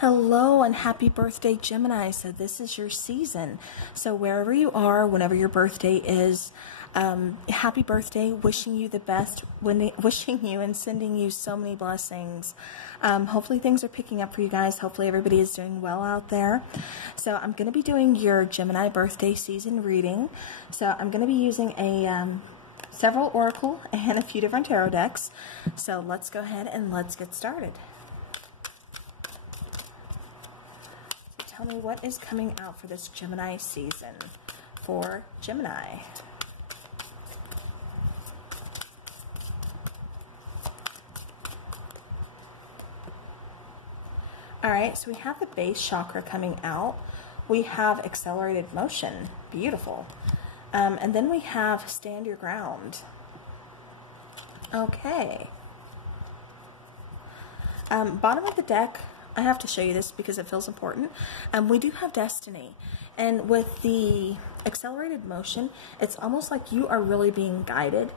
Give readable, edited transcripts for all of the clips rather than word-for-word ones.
Hello and happy birthday, Gemini. So this is your season. So wherever you are, whenever your birthday is, happy birthday, wishing you the best, wishing you and sending you so many blessings. Hopefully things are picking up for you guys. Hopefully everybody is doing well out there. So I'm going to be doing your Gemini birthday season reading. So I'm going to be using several oracle and a few different tarot decks. So let's go ahead and let's get started. Tell me what is coming out for this Gemini season for Gemini. All right, so we have the base chakra coming out. We have accelerated motion, beautiful. And then we have stand your ground. Okay. Bottom of the deck, I have to show you this because it feels important. We do have destiny. And with the accelerated motion, it's almost like you are really being guided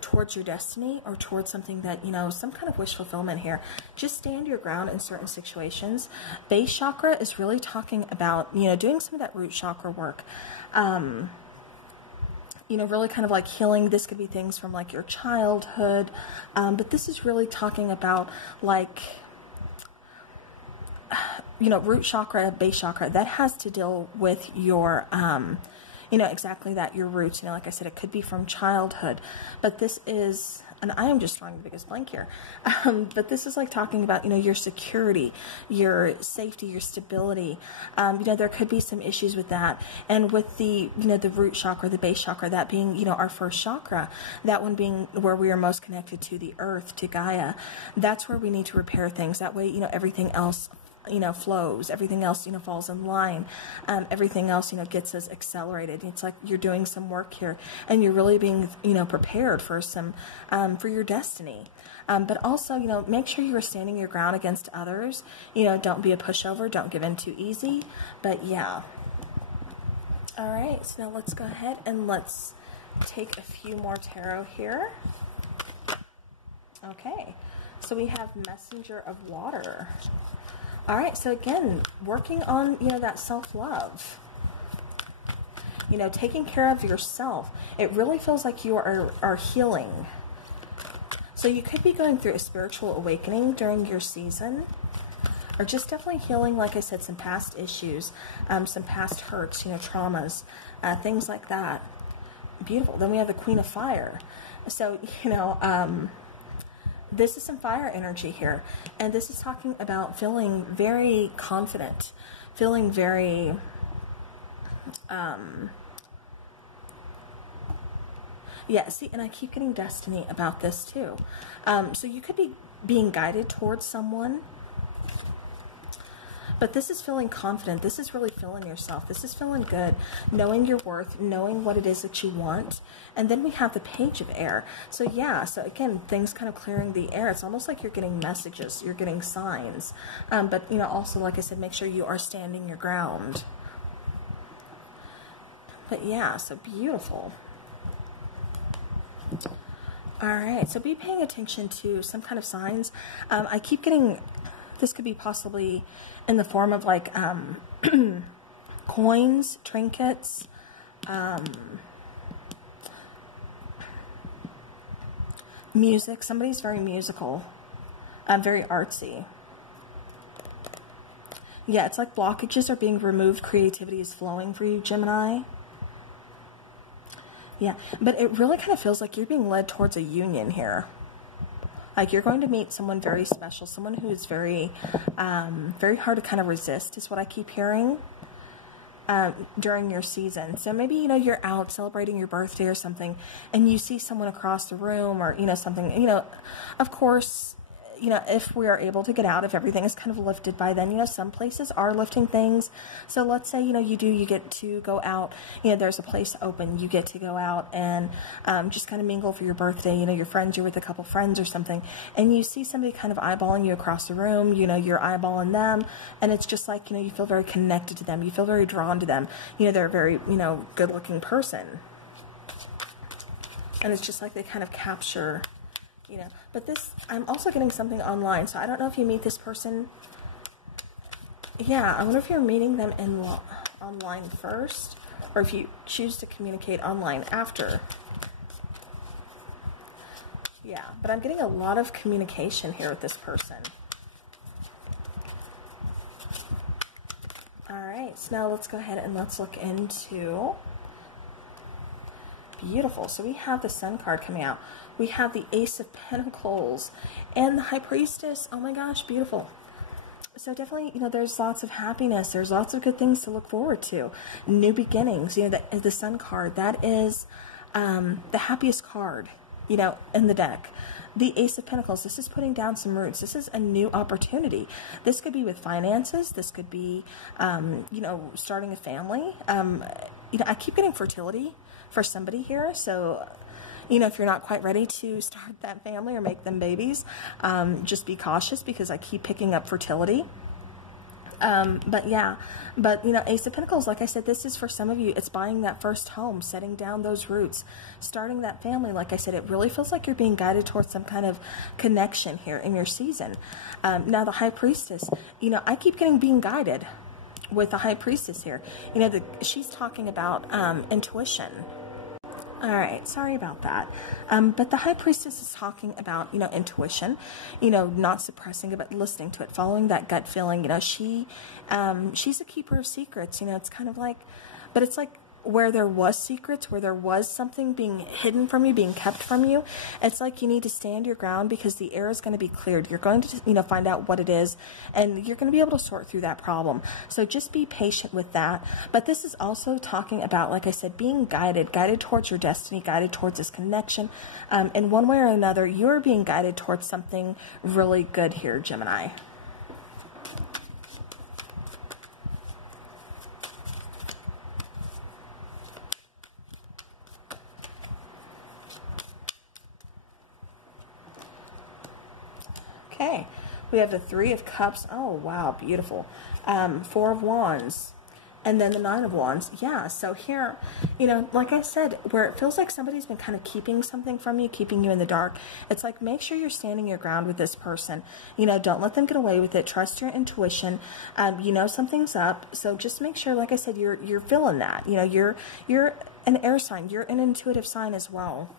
towards your destiny or towards something that, some kind of wish fulfillment here. Just stand your ground in certain situations. Base chakra is really talking about, doing some of that root chakra work. Really kind of like healing. This could be things from like your childhood. But this is really talking about like, root chakra, base chakra, that has to deal with your, exactly that, your roots. Like I said, it could be from childhood, but this is, and I am just drawing the biggest blank here, but this is like talking about, your security, your safety, your stability. There could be some issues with that. And with the, the root chakra, the base chakra, that being, our first chakra, that one being where we are most connected to the earth, to Gaia, that's where we need to repair things. That way, everything else flows, everything else, falls in line, everything else, gets us accelerated. It's like you're doing some work here and you're really being, prepared for some, for your destiny. But also, make sure you are standing your ground against others. Don't be a pushover. Don't give in too easy. But yeah. All right. So now let's go ahead and let's take a few more tarot here. Okay. So we have Messenger of Water. All right, so again, working on, that self-love, taking care of yourself. It really feels like you are healing. So you could be going through a spiritual awakening during your season, or just definitely healing, like I said, some past issues, some past hurts, traumas, things like that. Beautiful. Then we have the Queen of Fire. So, this is some fire energy here, and this is talking about feeling very confident, feeling very, yeah, see, and I keep getting destiny about this too. So you could be being guided towards someone, but this is feeling confident. This is really feeling yourself. This is feeling good, knowing your worth, knowing what it is that you want. And then we have the Page of Air. So yeah, so again, things kind of clearing the air. It's almost like you're getting messages, you're getting signs. But, also, like I said, make sure you are standing your ground. But yeah, so beautiful. All right, so be paying attention to some kind of signs. I keep getting... This could be possibly in the form of like coins, trinkets, music. Somebody's very musical, very artsy. Yeah, it's like blockages are being removed. Creativity is flowing for you, Gemini. Yeah, but it really kind of feels like you're being led towards a union here. Like you're going to meet someone very special, someone who is very, very hard to kind of resist, is what I keep hearing during your season. So maybe, you're out celebrating your birthday or something, and you see someone across the room or, something, of course, if we are able to get out, if everything is kind of lifted by then, some places are lifting things. So let's say, you get to go out, there's a place open, you get to go out and just kind of mingle for your birthday, your friends, you're with a couple friends or something, and you see somebody kind of eyeballing you across the room, you're eyeballing them, and it's just like, you feel very connected to them, you feel very drawn to them, they're a very, good-looking person. And it's just like they kind of capture... But this, I'm also getting something online, so I don't know if you meet this person Yeah, I wonder if you're meeting them in online first, or if you choose to communicate online after. Yeah, but I'm getting a lot of communication here with this person. All right, so now let's go ahead and let's look into... Beautiful. So we have the Sun card coming out. We have the Ace of Pentacles and the High Priestess. Oh my gosh, beautiful. So definitely, you know, there's lots of happiness. There's lots of good things to look forward to. New beginnings. You know, the Sun card, that is the happiest card, you know, in the deck. The Ace of Pentacles, this is putting down some roots. This is a new opportunity. This could be with finances. This could be, you know, starting a family. You know, I keep getting fertility for somebody here. So, you know, if you're not quite ready to start that family or make them babies, just be cautious because I keep picking up fertility. But yeah, but you know, Ace of Pentacles, like I said, this is for some of you. It's buying that first home, setting down those roots, starting that family. Like I said, it really feels like you're being guided towards some kind of connection here in your season. Now the High Priestess, you know, I keep getting being guided with the High Priestess here. You know, she's talking about intuition. All right, sorry about that. But the High Priestess is talking about, you know, intuition, you know, not suppressing it, but listening to it, following that gut feeling. You know, she's a keeper of secrets. You know, it's kind of like, but it's like where there was secrets, where there was something being hidden from you, being kept from you. It's like you need to stand your ground because the air is going to be cleared. You're going to, you know, find out what it is, and you're going to be able to sort through that problem. So just be patient with that. But this is also talking about, like I said, being guided towards your destiny, guided towards this connection. In one way or another, you're being guided towards something really good here, Gemini. Okay, we have the Three of Cups. Oh, wow, beautiful. Four of Wands. And then the Nine of Wands. Yeah, so here, you know, like I said, where it feels like somebody's been kind of keeping something from you, keeping you in the dark, it's like make sure you're standing your ground with this person. You know, don't let them get away with it. Trust your intuition. You know something's up, so just make sure, like I said, you're feeling that. You know, you're an air sign. You're an intuitive sign as well.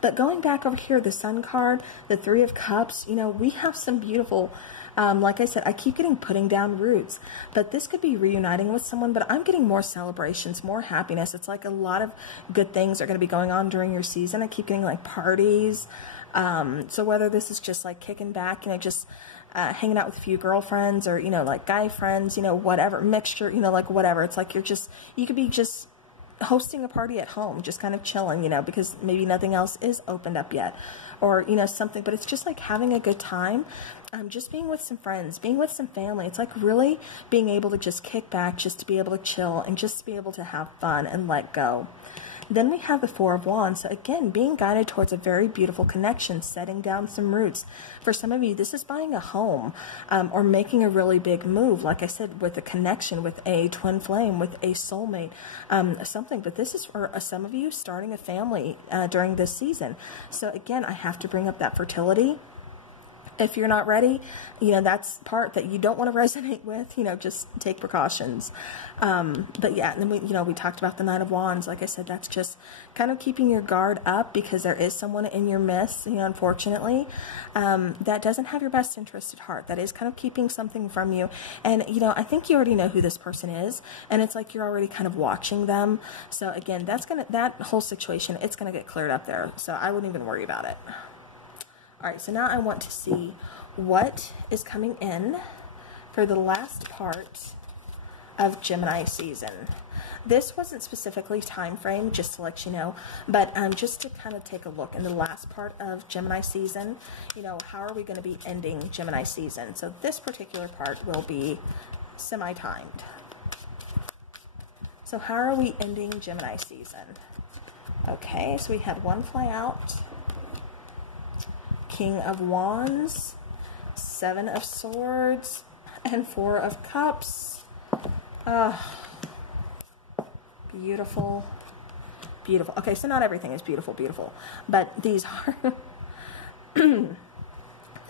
But going back over here, the Sun card, the Three of Cups, you know, we have some beautiful, like I said, I keep getting putting down roots, but this could be reuniting with someone, but I'm getting more celebrations, more happiness. It's like a lot of good things are going to be going on during your season. I keep getting like parties. So whether this is just like kicking back, you know, just hanging out with a few girlfriends or, you know, like guy friends, you know, whatever, mixture, you know, like whatever. It's like you could be just hosting a party at home, just kind of chilling, you know, because maybe nothing else is opened up yet, or, you know, something, but it's just like having a good time, just being with some friends, being with some family. It's like really being able to just kick back, just to be able to chill and just to be able to have fun and let go. Then we have the Four of Wands. So again, being guided towards a very beautiful connection, setting down some roots. For some of you, this is buying a home or making a really big move. Like I said, with a connection, with a twin flame, with a soulmate, something. But this is for some of you starting a family during this season. So again, I have to bring up that fertility. If you're not ready, you know, that's part that you don't want to resonate with, you know, just take precautions. But yeah, and then we talked about the Nine of Wands. Like I said, that's just kind of keeping your guard up because there is someone in your midst, you know, unfortunately, that doesn't have your best interest at heart. That is kind of keeping something from you. And, you know, I think you already know who this person is, and it's like you're already kind of watching them. So again, that whole situation, it's going to get cleared up there. So I wouldn't even worry about it. All right, so now I want to see what is coming in for the last part of Gemini season. This wasn't specifically time frame, just to let you know, but just to kind of take a look in the last part of Gemini season, you know, how are we going to be ending Gemini season? So this particular part will be semi-timed. So how are we ending Gemini season? Okay, so we had one fly out. King of Wands, Seven of Swords, and Four of Cups. Beautiful, beautiful. Okay, so not everything is beautiful, but these are...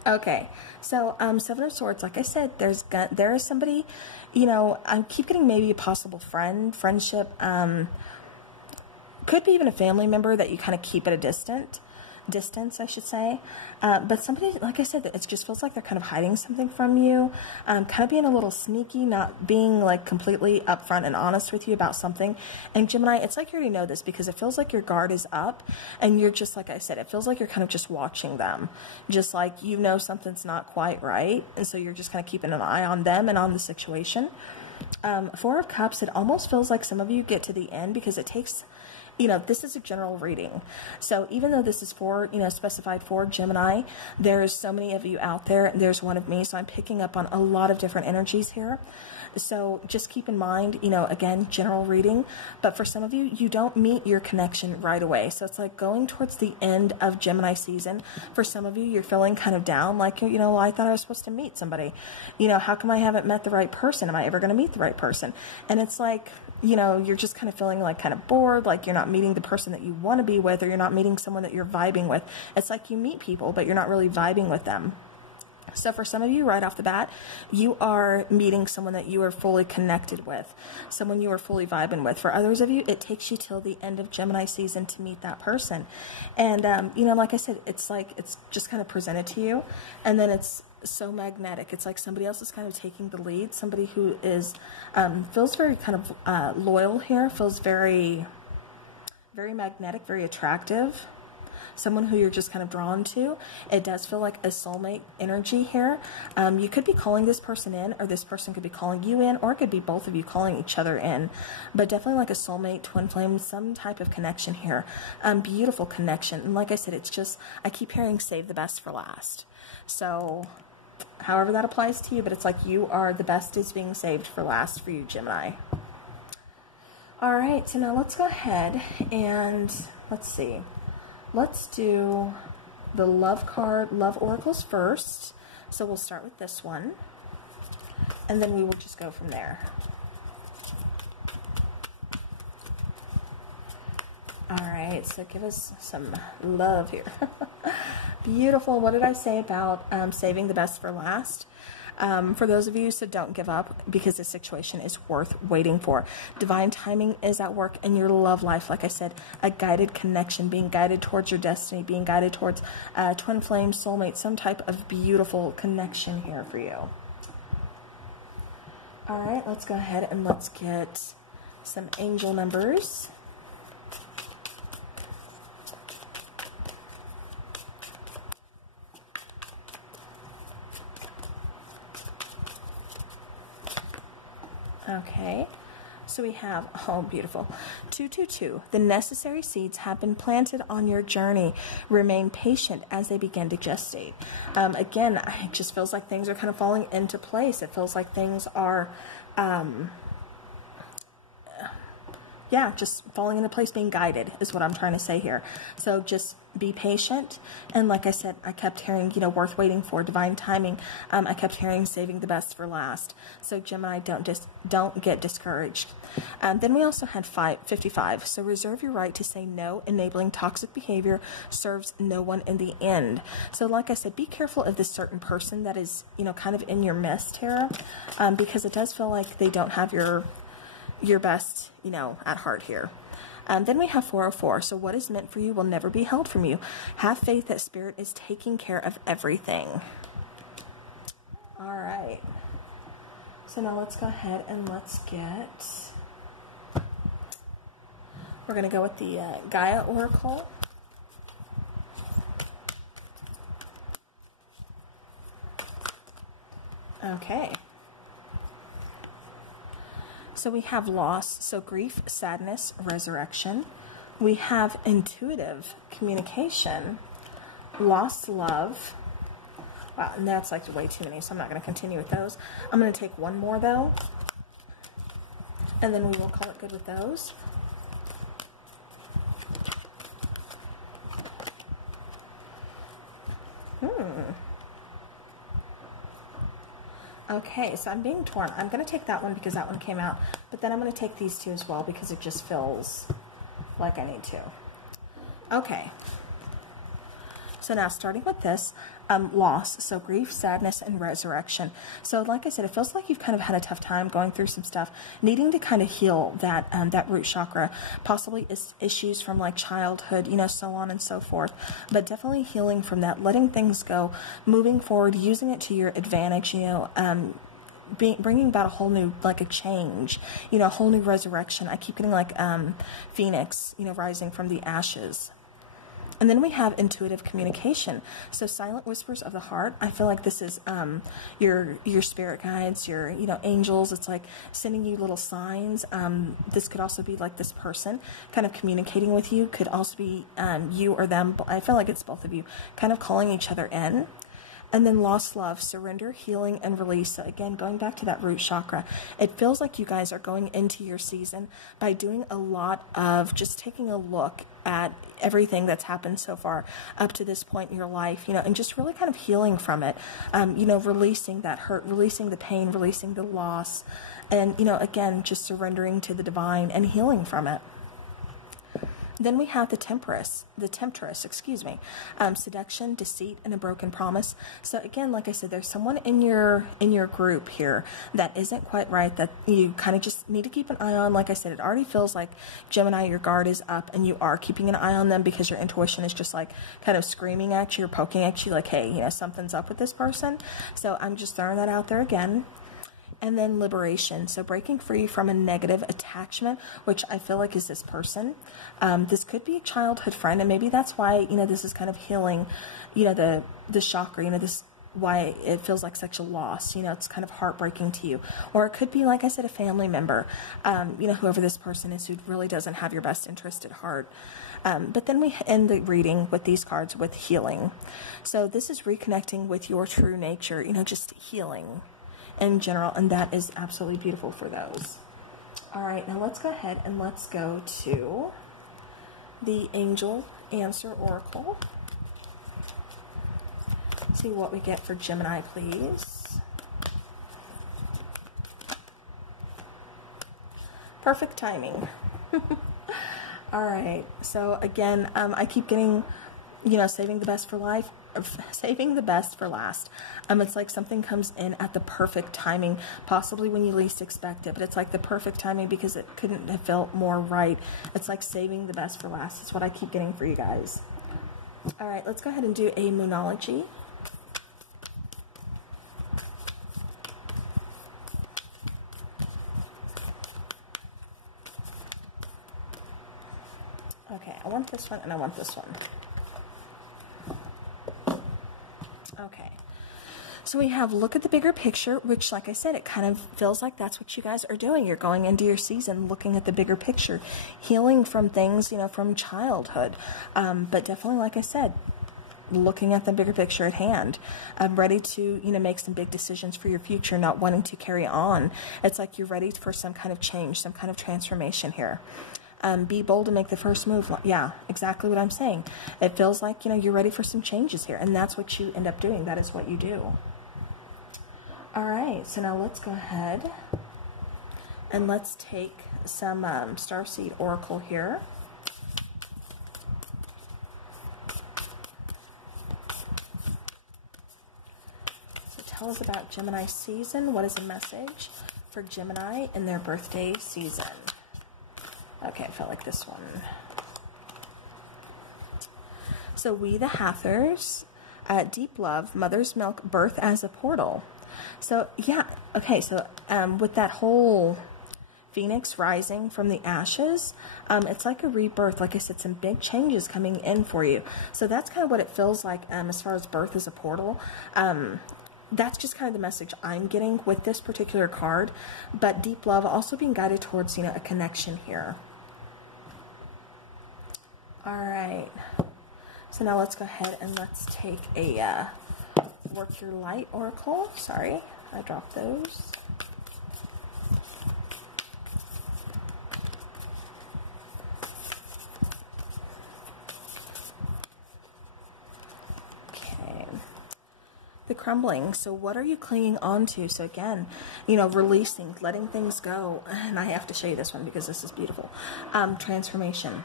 Okay, so Seven of Swords, like I said, there is somebody, you know, I keep getting maybe a possible friendship, could be even a family member that you kind of keep at a distance, I should say. But somebody, like I said, it just feels like they're kind of hiding something from you, kind of being a little sneaky, not being like completely upfront and honest with you about something. And Gemini, it's like you already know this because it feels like your guard is up and you're just, like I said, it feels like you're kind of just watching them, just like, you know, something's not quite right. And so you're just kind of keeping an eye on them and on the situation. Four of Cups, it almost feels like some of you get to the end because it takes, you know, this is a general reading. So even though this is for, you know, specified for Gemini, there's so many of you out there. There's one of me. So I'm picking up on a lot of different energies here. So just keep in mind, you know, again, general reading. But for some of you, you don't meet your connection right away. So it's like going towards the end of Gemini season. For some of you, you're feeling kind of down. Like, you know, well, I thought I was supposed to meet somebody. You know, how come I haven't met the right person? Am I ever going to meet the right person? And it's like, you know, you're just kind of feeling like kind of bored, like you're not meeting the person that you want to be with, or you're not meeting someone that you're vibing with. It's like you meet people, but you're not really vibing with them. So for some of you, right off the bat, you are meeting someone that you are fully connected with, someone you are fully vibing with. For others of you, it takes you till the end of Gemini season to meet that person. And, you know, like I said, it's like, it's just kind of presented to you, and then it's so magnetic. It's like somebody else is kind of taking the lead, somebody who is, feels very kind of loyal here, feels very, very magnetic, very attractive. Someone who you're just kind of drawn to. It does feel like a soulmate energy here. You could be calling this person in, or this person could be calling you in, or it could be both of you calling each other in. But definitely like a soulmate, twin flame, some type of connection here. Beautiful connection. And like I said, it's just, I keep hearing save the best for last. So however that applies to you, but it's like you are, the best is being saved for last for you, Gemini. All right, so now let's go ahead and let's see. Let's do the love card, love oracles first. So we'll start with this one, and then we will just go from there. All right, so give us some love here. Beautiful. What did I say about saving the best for last? For those of you, so don't give up, because this situation is worth waiting for. Divine timing is at work in your love life. Like I said, a guided connection, being guided towards your destiny, being guided towards twin flame, soulmate, some type of beautiful connection here for you. All right, let's go ahead and let's get some angel numbers. Okay, so we have, oh, beautiful, 222. The necessary seeds have been planted on your journey. Remain patient as they begin to gestate. Again, it just feels like things are kind of falling into place. It feels like things are, yeah, just falling into place, being guided is what I'm trying to say here. So just be patient. And like I said, I kept hearing, you know, worth waiting for, divine timing. I kept hearing saving the best for last. So Gemini, don't get discouraged. Then we also had 55. So reserve your right to say no. Enabling toxic behavior serves no one in the end. So like I said, be careful of this certain person that is, you know, kind of in your midst here, because it does feel like they don't have your best, you know, at heart here. Then we have 404. So what is meant for you will never be held from you. Have faith that Spirit is taking care of everything. All right. So now let's go ahead and let's get, we're going to go with the Gaia Oracle. Okay. So we have loss, so grief, sadness, resurrection. We have intuitive communication, lost love. Wow, and that's like way too many, so I'm not going to continue with those. I'm going to take one more, though, and then we will call it good with those. Okay, so I'm being torn. I'm going to take that one because that one came out, but then I'm going to take these two as well because it just feels like I need to. Okay. So now starting with this, loss. So grief, sadness, and resurrection. So like I said, it feels like you've kind of had a tough time going through some stuff, needing to kind of heal that that root chakra, possibly issues from like childhood, you know, so on and so forth. But definitely healing from that, letting things go, moving forward, using it to your advantage, you know, bringing about a whole new, like a change, you know, a whole new resurrection. I keep getting like Phoenix, you know, rising from the ashes. And then we have intuitive communication. So silent whispers of the heart. I feel like this is your spirit guides, your, you know, angels. It's like sending you little signs. This could also be like this person kind of communicating with you. Could also be you or them. I feel like it's both of you kind of calling each other in. And then lost love, surrender, healing, and release. So again, going back to that root chakra, it feels like you guys are going into your season by doing a lot of just taking a look at everything that's happened so far up to this point in your life, you know, and just really kind of healing from it, you know, releasing that hurt, releasing the pain, releasing the loss, and, you know, again, just surrendering to the divine and healing from it. Then we have the temptress, excuse me, seduction, deceit, and a broken promise. So again, like I said, there's someone in your group here that isn't quite right, that you kind of just need to keep an eye on. Like I said, it already feels like, Gemini, your guard is up and you are keeping an eye on them because your intuition is just like kind of screaming at you or poking at you like, hey, you know, something's up with this person. So I'm just throwing that out there again. And then liberation, so breaking free from a negative attachment, which I feel like is this person. This could be a childhood friend, and maybe that's why, you know, this is kind of healing, you know, the chakra, you know, this, why it feels like such a loss, you know, it's kind of heartbreaking to you. Or it could be, like I said, a family member, you know, whoever this person is who really doesn't have your best interest at heart. But then we end the reading with these cards with healing. So this is reconnecting with your true nature, you know, just healing in general, and that is absolutely beautiful for those. All right, now let's go ahead and let's go to the Angel Answer Oracle. See what we get for Gemini, please. Perfect timing. All right, so again, I keep getting, you know, saving the best for life. Saving the best for last. It's like something comes in at the perfect timing, possibly when you least expect it, but it's like the perfect timing because it couldn't have felt more right. It's like saving the best for last. That's what I keep getting for you guys. All right, let's go ahead and do a moonology. Okay, I want this one and I want this one. Okay, so we have look at the bigger picture, which, like I said, it kind of feels like that's what you guys are doing. You're going into your season looking at the bigger picture, healing from things, you know, from childhood. But definitely, like I said, looking at the bigger picture at hand. I'm ready to, you know, make some big decisions for your future, not wanting to carry on. It's like you're ready for some kind of change, some kind of transformation here. Be bold to make the first move. Yeah, exactly what I'm saying. It feels like, you know, you're ready for some changes here, and that's what you end up doing. That is what you do. All right, so now let's go ahead and let's take some Starseed Oracle here. So tell us about Gemini season. What is a message for Gemini in their birthday season? Okay, I felt like this one. So we the Hathors, deep love, mother's milk, birth as a portal. So yeah, okay, so with that whole Phoenix rising from the ashes, it's like a rebirth. Like I said, some big changes coming in for you. So that's kind of what it feels like as far as birth as a portal. That's just kind of the message I'm getting with this particular card. But deep love also being guided towards, you know, a connection here. All right. So now let's go ahead and let's take a Work Your Light Oracle. Sorry, I dropped those. The crumbling. So what are you clinging on to? So again, you know, releasing, letting things go. And I have to show you this one because this is beautiful. Transformation.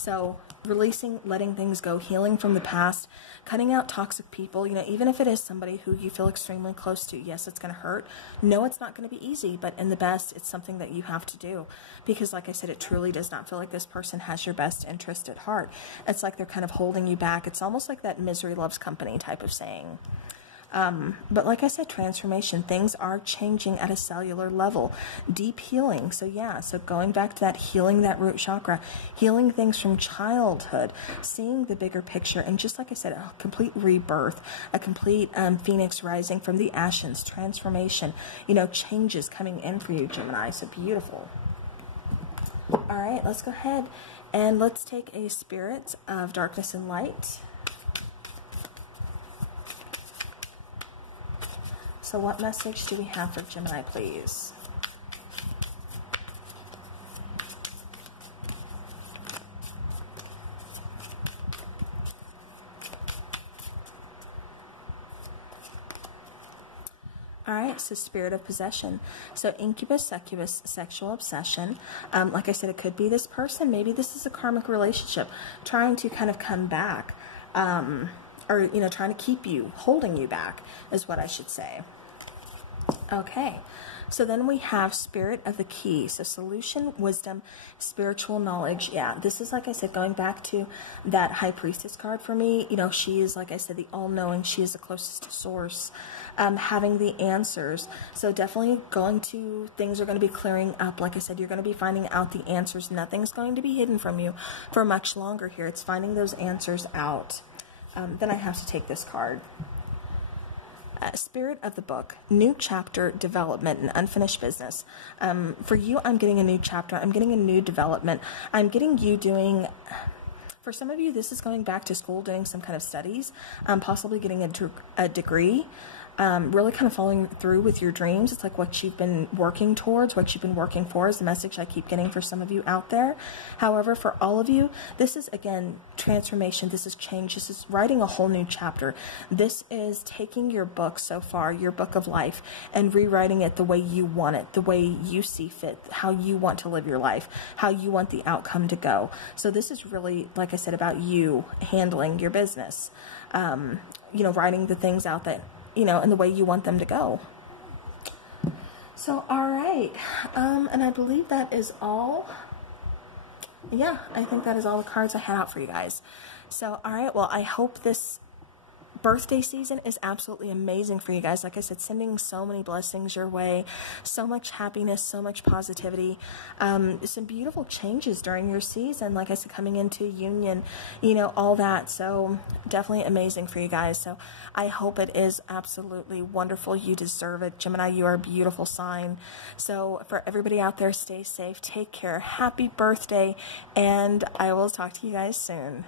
So releasing, letting things go, healing from the past, cutting out toxic people, you know, even if it is somebody who you feel extremely close to, yes, it's going to hurt. No, it's not going to be easy, but in the best, it's something that you have to do. Because like I said, it truly does not feel like this person has your best interest at heart. It's like they're kind of holding you back. It's almost like that misery loves company type of saying. But like I said, transformation, things are changing at a cellular level, deep healing. So yeah, so going back to that, healing that root chakra, healing things from childhood, seeing the bigger picture, and just like I said, a complete rebirth, a complete phoenix rising from the ashes, transformation, you know, changes coming in for you, Gemini. So beautiful. All right, let's go ahead and let's take a spirit of darkness and light. So what message do we have for Gemini, please? All right, so spirit of possession. So incubus, succubus, sexual obsession. Like I said, it could be this person. Maybe this is a karmic relationship trying to kind of come back, or, you know, trying to keep you, holding you back is what I should say. Okay, so then we have spirit of the key. So solution, wisdom, spiritual knowledge. Yeah, this is, like I said, going back to that high priestess card for me. You know, she is, like I said, the all-knowing. She is the closest to source, having the answers. So definitely things are going to be clearing up. Like I said, you're going to be finding out the answers. Nothing's going to be hidden from you for much longer here. It's finding those answers out. Then I have to take this card. Spirit of the book, new chapter, development, and unfinished business. For you, I'm getting a new chapter. I'm getting a new development. I'm getting you doing, for some of you, this is going back to school, doing some kind of studies, possibly getting a degree. Really kind of following through with your dreams. It's like what you've been working towards, what you've been working for is the message I keep getting for some of you out there. However, for all of you, this is, again, transformation. This is change. This is writing a whole new chapter. This is taking your book so far, your book of life, and rewriting it the way you want it, the way you see fit, how you want to live your life, how you want the outcome to go. So this is really, like I said, about you handling your business, you know, writing the things out that, you know, in the way you want them to go. So, all right. And I believe that is all. Yeah, I think that is all the cards I had out for you guys. So, all right. Well, I hope this birthday season is absolutely amazing for you guys. Like I said, sending so many blessings your way, so much happiness, so much positivity, some beautiful changes during your season. Like I said, coming into union, you know, all that. So definitely amazing for you guys. So I hope it is absolutely wonderful. You deserve it. Gemini, you are a beautiful sign. So for everybody out there, stay safe, take care, happy birthday, and I will talk to you guys soon.